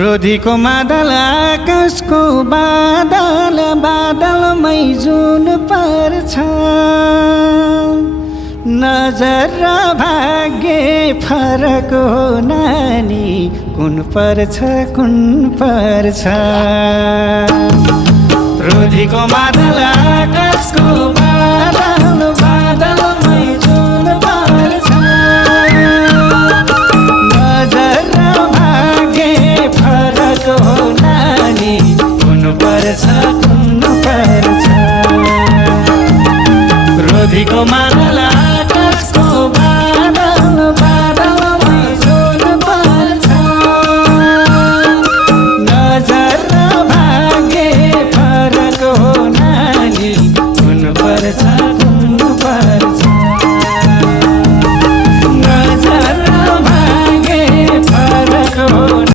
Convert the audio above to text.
रोधीको मादल आकाशको बादल बादलमै जुन पर्छ नजर र भाग्य फरक हो नानी कुन पर्छ रोधीको मादल आकाशको बादल बादलमै जुन पर्छ नजर र भाग्य फरक हो नानी कुन पर्छ रोधीको मादल